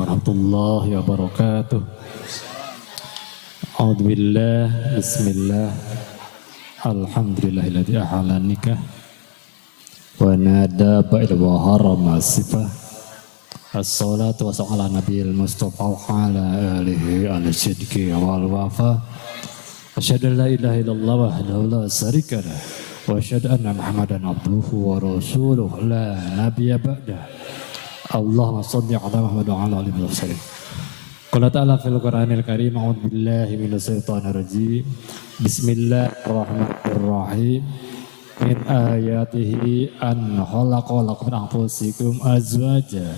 warahmatullahi wabarakatuh. A'udzubillah, bismillah, alhamdulillahilladzi ahalla nikah wa nada ba'da wa harama sifah. Assalatu wassalamu ala nabiyil mustafa wa ala alihi al-sidqi wal wafa. Asyhadu an la ilaha illallah wahdahu la syarika lah wa asyhadu anna Muhammadan abduhu wa rasuluh la nabiyya ba'da. Allahumma shalli ala Muhammad wa ala alihi wasallam. Qala ta'ala fil Qur'anil Karim, a'udzu billahi minasyaitonir rajim. Bismillahirrahmanirrahim. Min ayatihi an khalaqa lakum min anfusikum azwaja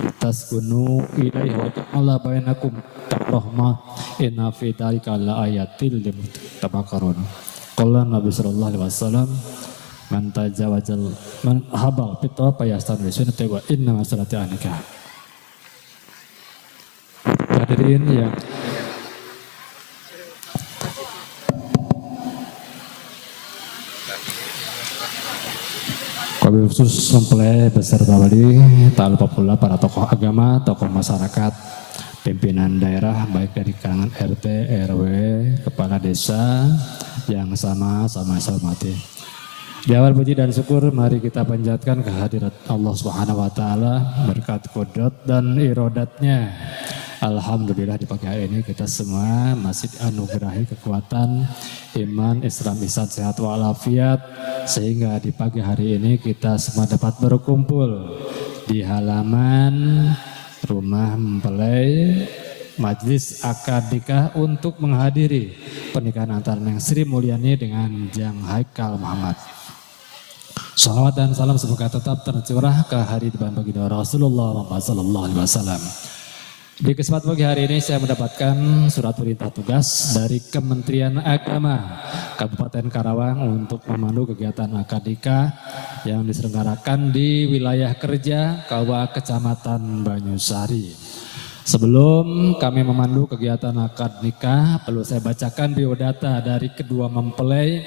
litaskunu ilaiha wa ja'ala bainakum rahmah inna fi dzalika laayatil limuttaqin. Qala Nabi sallallahu alaihi wasallam, man tajawazal man habal fitra payastan sunnati wa inna masalati anika. Hadirin yang kami khusus mempelai beserta wali, tak lupa pula para tokoh agama, tokoh masyarakat, pimpinan daerah baik dari kalangan RT, RW, kepala desa yang sama-sama saya hormati. Di awal puji dan syukur mari kita panjatkan kehadirat Allah Subhanahu wa taala, berkat qudrat dan irodatnya. Alhamdulillah di pagi hari ini kita semua masih dianugerahi kekuatan iman, Islam, ihsan, sehat walafiat, sehingga di pagi hari ini kita semua dapat berkumpul di halaman rumah mempelai Majelis Akad Nikah untuk menghadiri pernikahan antara Neng Sri Mulyani dengan Jang Haikal Muhammad. Salawat dan salam semoga tetap tercurah ke hari depan baginda Rasulullah sallallahu alaihi wasallam. Di kesempatan pagi hari ini saya mendapatkan surat perintah tugas dari Kementerian Agama Kabupaten Karawang untuk memandu kegiatan akad nikah yang diselenggarakan di wilayah kerja KUA Kecamatan Banyusari. Sebelum kami memandu kegiatan akad nikah, perlu saya bacakan biodata dari kedua mempelai.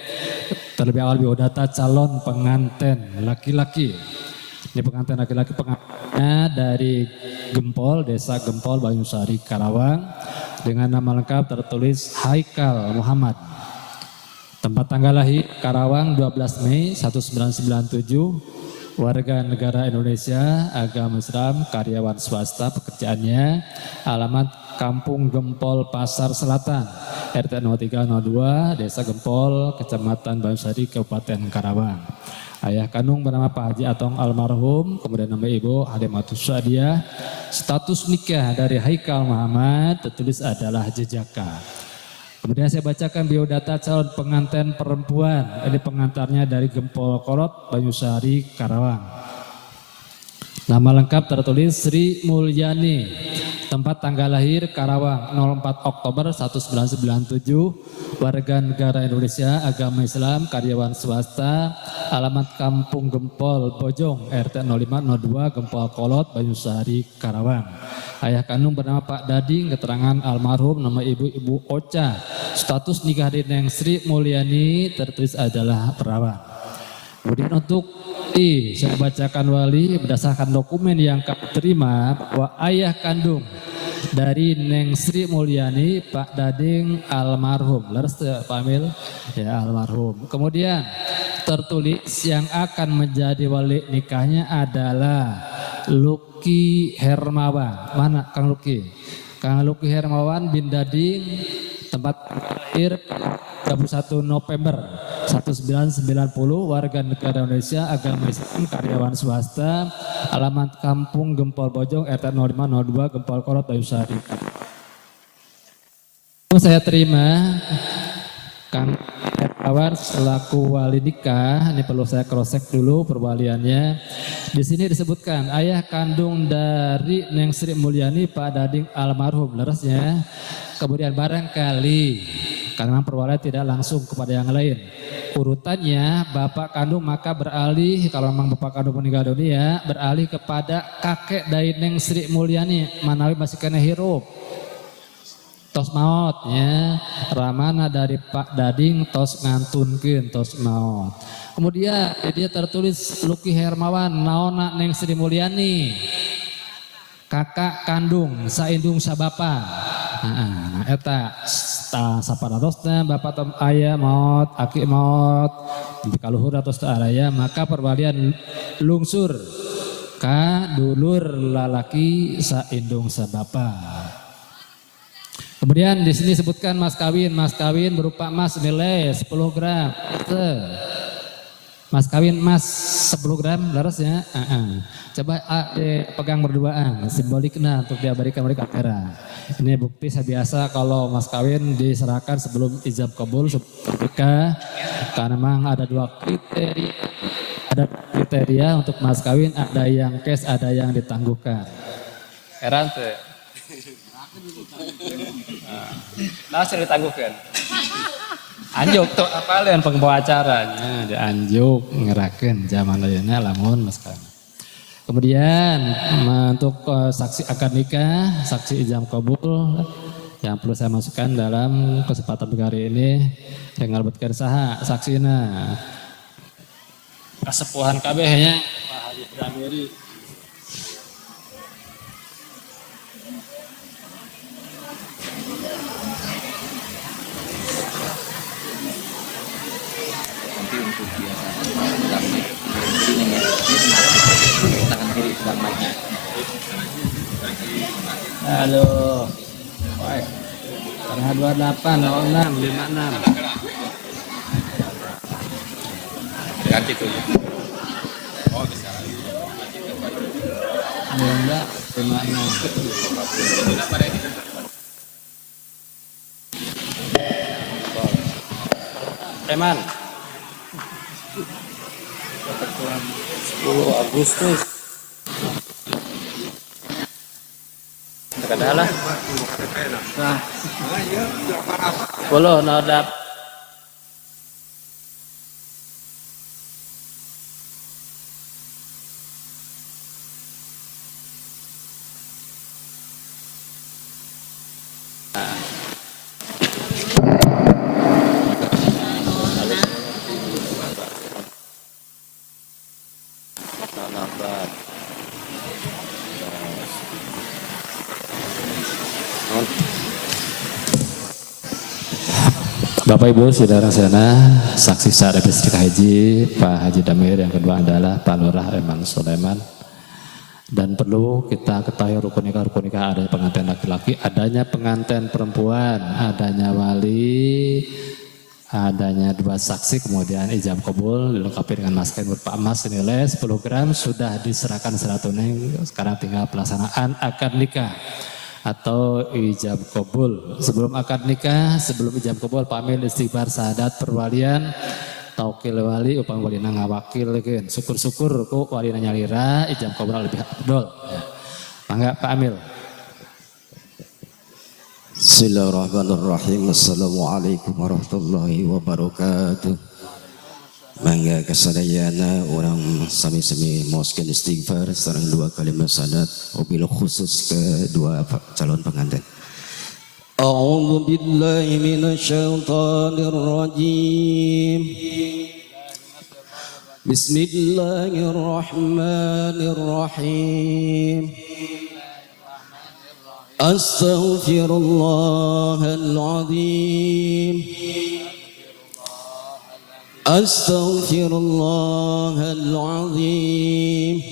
Terlebih awal biodata calon pengantin laki-laki. Ini pengantin laki-laki, pengantinnya dari Gempol, Desa Gempol, Banyusari, Karawang. Dengan nama lengkap tertulis Haikal Muhammad. Tempat tanggal lahir Karawang 12 Mei 1997. Warga negara Indonesia, agama Islam, karyawan swasta, pekerjaannya, alamat Kampung Gempol, Pasar Selatan, RT 0302, Desa Gempol, Kecamatan Banyusari, Kabupaten Karawang. Ayah kandung bernama Pak Haji Atong almarhum, kemudian nama ibu Halimatus Sa'diyah. Status nikah dari Haikal Muhammad tertulis adalah jejaka. Kemudian saya bacakan biodata calon pengantin perempuan. Ini pengantarnya dari Gempol Kolot, Banyusari, Karawang. Nama lengkap tertulis Sri Mulyani. Tempat tanggal lahir Karawang 04 Oktober 1997. Warga negara Indonesia, agama Islam, karyawan swasta. Alamat Kampung Gempol, Bojong, RT 0502, Gempol Kolot, Banyusari, Karawang. Ayah kandung bernama Pak Dading, keterangan almarhum nama ibu Ocha. Status nikah di Neng Sri Mulyani tertulis adalah perawan. Kemudian untuk saya bacakan wali berdasarkan dokumen yang kami terima bahwa ayah kandung dari Neng Sri Mulyani Pak Dading almarhum. Leres Pak Amil? Ya, almarhum. Kemudian tertulis yang akan menjadi wali nikahnya adalah Luki Hermawan. Mana Kang Luki? Kang Luki Hermawan bin Dading, tempat lahir 21 November 1990, warga negara Indonesia, agama Islam, karyawan swasta, alamat Kampung Gempol Bojong, RT 0502, Gempol Kolot, Banyusari. Saya terima Kang Hermawan selaku wali nikah. Ini perlu saya cross-check dulu perwaliannya. Di sini disebutkan ayah kandung dari Neng Sri Mulyani Pak Dading almarhum, leresnya. Kemudian barangkali karena perwalian tidak langsung kepada yang lain, urutannya bapak kandung maka beralih, kalau memang bapak kandung meninggal dunia, beralih kepada kakek dari Neng Sri Mulyani, manawi masih kena hirup. Tos maot ya, ramana dari Pak Dading tos ngantunkeun tos maot. Kemudian dia tertulis Luki Hermawan naona Neng Sri Mulyani. kakak kandung saindung sabapa. Nah eta saparatosna bapak tom aya maot aki maot kaluhur atos teu araya maka perwalian lungsur ka dulur lalaki saindung sabapa. Kemudian di sini sebutkan mas kawin berupa emas nilai 10 gram. Mas kawin emas 10 gram larasnya. Coba pegang berduaan simboliknya untuk diabadikan mereka akhirat. Ini bukti biasa kalau mas kawin diserahkan sebelum ijab kabul ketika karena memang ada dua kriteria. Ada kriteria untuk mas kawin, ada yang cash, ada yang ditangguhkan. Heran tuh. Nah, sudah ditangguhkan. Anjuk tuh apa yang pembawa acaranya di anjuk ngeraken zaman ayeuna lamun mas kawin. Kemudian untuk saksi akad nikah, saksi ijab kabul yang perlu saya masukkan dalam kesempatan hari ini yang ngalbetkeun saha saksina. Kasepuhan kabehnya Pak Haji Damiri. Nanti untuk biasa damai ini tangan kiri damai. Halo. Baik. Tanggal 28 06 56. Ganti tuh. Oh bisa. Enggak, 56. Eman. 10 Agustus. Terkadalah. Nah. 10 nodap. Bapak Ibu saudara sana, saksi sah representasi haji Pak Haji Damir, yang kedua adalah Pak Lurah Eman Sulaiman. Dan perlu kita ketahui rukun nikah ada pengantin laki-laki, adanya pengantin perempuan, adanya wali, adanya 2 saksi, kemudian ijab kabul dilengkapi dengan mas kain berupa emas senilai 10 gram sudah diserahkan secara tunai. Sekarang tinggal pelaksanaan akad nikah atau ijab kabul. Sebelum akad nikah, sebelum ijab kabul, pamil istighfar syahadat perwalian taukil wali upang walina ngawakilkeun. Syukur-syukur ku walina nyalira ijab kabul lebih afdol. Mangga Pak Amil. Bismillahirrahmanirrahim. Assalamualaikum warahmatullahi wabarakatuh. Mangga kasadayana orang sami-sami maoskeun istighfar sareng 2 kalimat syahadat wabil khusus kedua calon pengantin. A'udzu billahi minasyaitonir rajim. Bismillahirrahmanirrahim. Astaghfirullahal azim. Astaghfirullahal azim.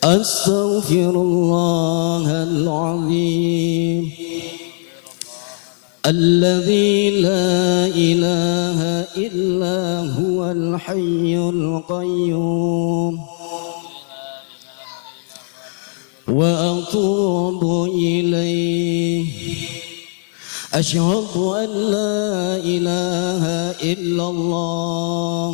Astaghfirullahal azim. Alladzi la ilaha illa huwal hayyul qayyum. Wa atubu ilaihi. Asyhadu an la ilaha illallah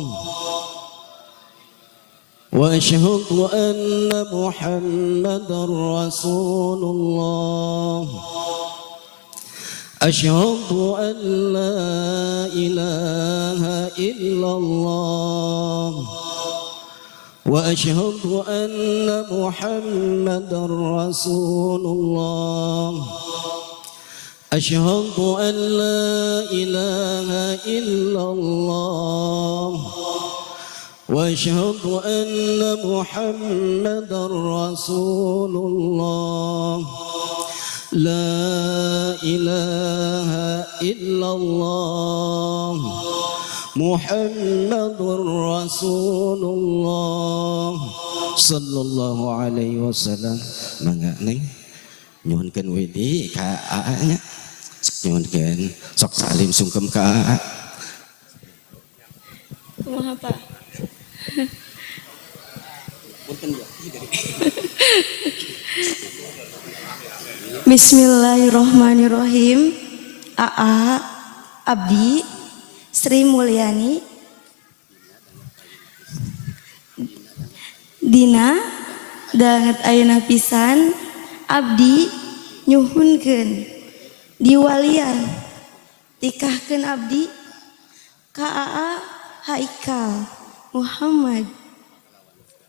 wa asyhadu anna Muhammadar Rasulullah. Asyhadu an la ilaha illallah wa asyhadu anna Muhammadar Rasulullah. Asyhadu an la ilaha illallah وأشهد أن محمدا رسول الله لا إله إلا الله محمد رسول الله صلى الله عليه وسلم. Mangga neng nyuhunkeun widi ka aa nya, nyuhunkeun sok salim sungkem ka aa. Kumaha Pak? Bismillahirrohmanirrohim. Aa abdi Sri Mulyani dina danget ayeuna pisan abdi nyuhunkeun diwalian tikahkeun abdi ka Aa Haikal Muhammad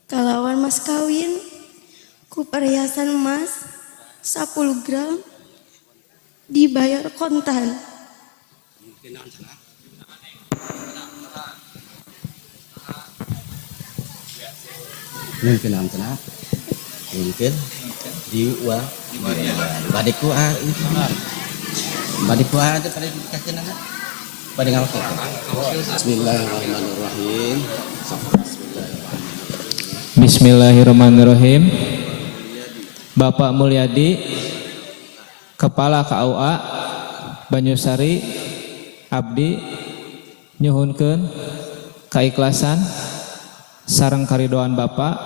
kalawan mas kawin ku perhiasan emas 10 gram dibayar kontan. Mungkin antara mungkin di uang badik kuah ada pada dikasih nana pada ngawak. Bismillahirrahmanirrahim. Bismillahirrahmanirrahim. Bapak Mulyadi Kepala KUA Banyusari abdi nyuhunkeun kaikhlasan sareng karidoan Bapak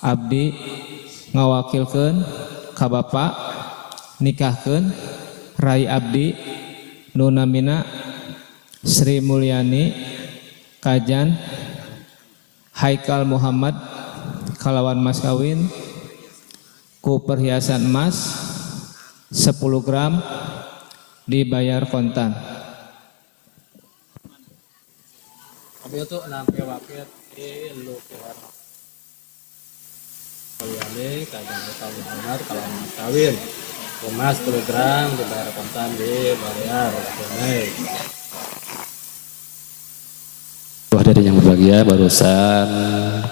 abdi ngawakilkeun ka Bapak nikahkeun rai abdi nu namina Sri Mulyani Kajan Haikal Muhammad kalawan mas kawin ku perhiasan emas 10 gram dibayar kontan. Kami itu nampi wakil lu keluar. Kalian kajang Haikal Muhammad kalawan mas kawin emas 10 gram dibayar kontan dibayar tunai. Dari yang berbahagia barusan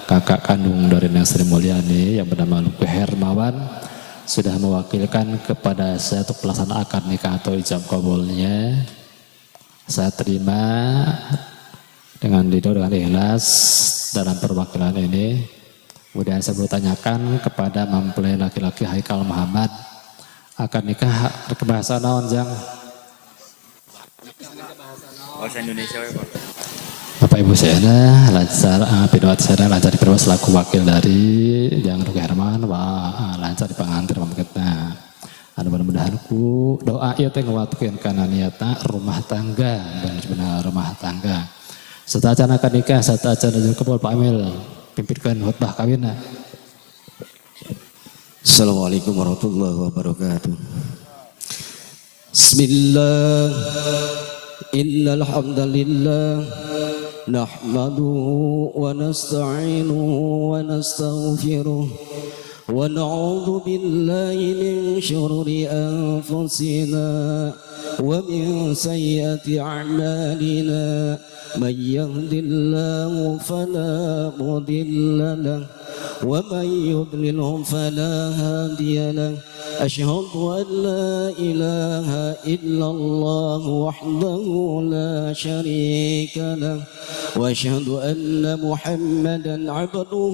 kakak kandung dari Neng Sri Mulyani yang bernama Luki Hermawan sudah mewakilkan kepada saya untuk pelaksanaan akad nikah atau ijab kabulnya. Saya terima dengan ridho dengan ikhlas dalam perwakilan ini. Kemudian saya bertanyakan kepada mempelai laki-laki Haikal Muhammad, akad nikah bahasa naon jang? Bahasa Indonesia ya Pak. Bapak Ibu saya lancar, pinawat saya lancar diperwas selaku wakil dari Jang Ruki Herman, lancar dipangantir pamuketna. Anu mudah-mudahan ku doa ieu teh ngawatkeun kana niatna rumah tangga, benar-benar rumah tangga. Sataacan akad nikah, sataacan ijab kabul Pak Amil, pimpinkeun khutbah kawinna. Assalamualaikum warahmatullahi wabarakatuh. Bismillah. Innal hamdalillah nahmaduhu wa nasta'inuhu wa nastaghfiruh wa na'udzu billahi min shururi anfusina wa min sayyiati a'malina man yahdihillahu fala mudilla lahu wa man yudlilhu fala hadiya lahu. أشهد أن لا إله إلا الله وحده لا شريك له وأشهد أن محمدا عبده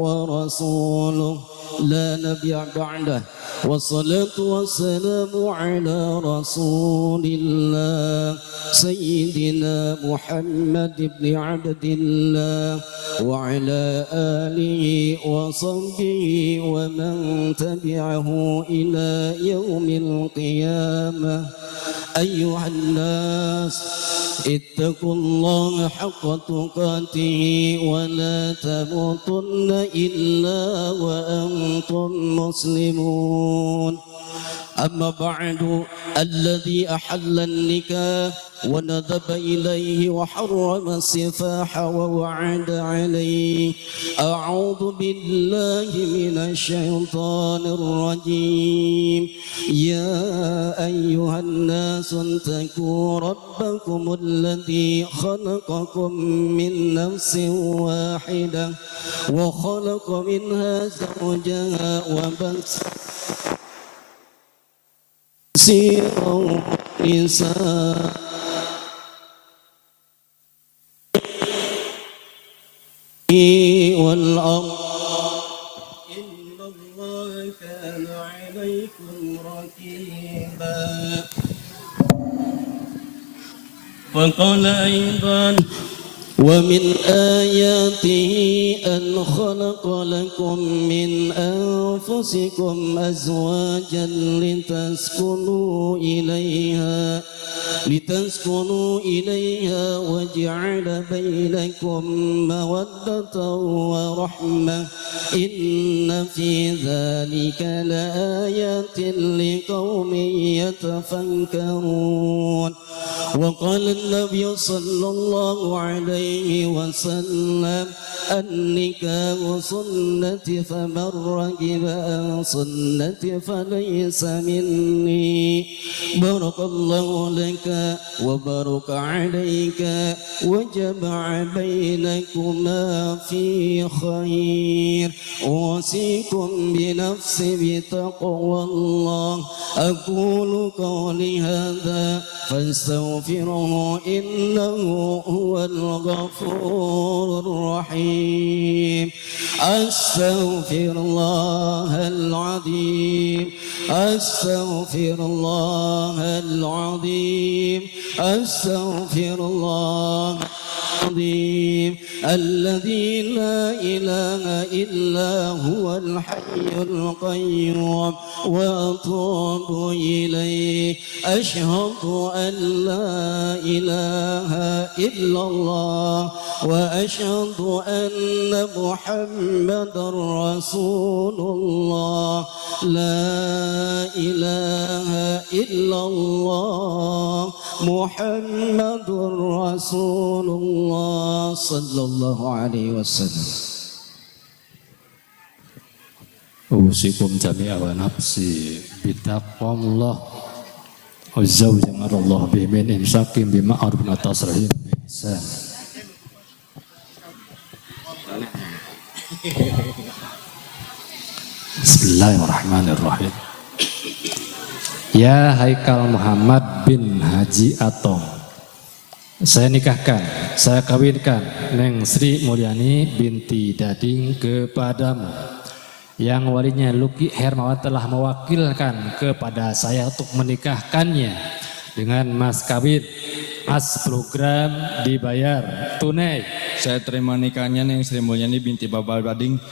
ورسوله لا نبي بعده والصلاة والسلام على رسول الله سيدنا محمد بن عبد الله وعلى آله وصحبه ومن تبعه إلى يوم القيامة. أيها الناس اتقوا الله حق تقاته ولا تموتن إلا وأنتم مسلمون. أما بعد الذي أحل النكاح وندب إليه وحرم السفاح ووعد عليه. أعوذ بالله من الشيطان الرجيم. يا أيها الناس اتقوا ربكم الذي خلقكم من نفس واحدة وخلق منها زوجها وبث كثيرا نساء والأرض إن الله كان عليكم رقيبا. وقال أيضا ومن آياته أن خلق لكم من أنفسكم أزواجا لتسكنوا إليها وجعل بينكم مودة ورحمة إن في ذلك لآيات لقوم يتفكرون. وقال النبي صلى الله عليه وسلم النكاح سنتي فمن رغب عن سنتي فليس مني. بارك الله لك وبارك عليك وجمع بينكما في خير. أوصيكم بنفسي بتقوى الله. أقول قولي هذا فاستغفروه إنه هو الغفور الرحيم. أستغفر الله العظيم أستغفر الله العظيم أستغفر الله العظيم الذي لا إله إلا هو الحي القيوم وأتوب إليه. أشهد أن لا إله إلا الله وأشهد أن محمدا رسول الله. لا إله إلا الله محمد رسول الله صلى الله عليه وسلم. أوصيكم جميعا ونفسي بتقوى الله والزوج أمر الله به من إمساك بمعروف وتصريح بإحسان. Bismillahirrahmanirrahim. Ya Haikal Muhammad bin Haji Atong, saya nikahkan, saya kawinkan Neng Sri Mulyani binti Dading kepadamu. Yang walinya Luki Hermawan telah mewakilkan kepada saya untuk menikahkannya dengan mas kawin. Mas program dibayar tunai. Saya terima nikahnya Neng Sri Mulyani binti Bapak Bading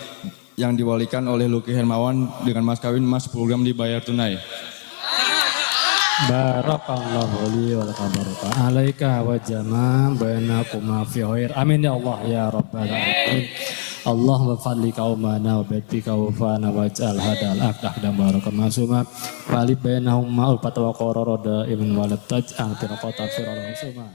yang diwalikan oleh Luki Hermawan dengan mas kawin mas program dibayar tunai. Barakallahu li wa lakum baraka alaika wa jama' bainakuma fi khair. Amin ya Allah ya rabbal alamin. Allahumma fadli qaumana wa batika wa fana waj'al hadal aqdah dan barakan masuma walib bainahum ma'ul fatwa qarara da ibn walad taj'al firqata firqal masuma.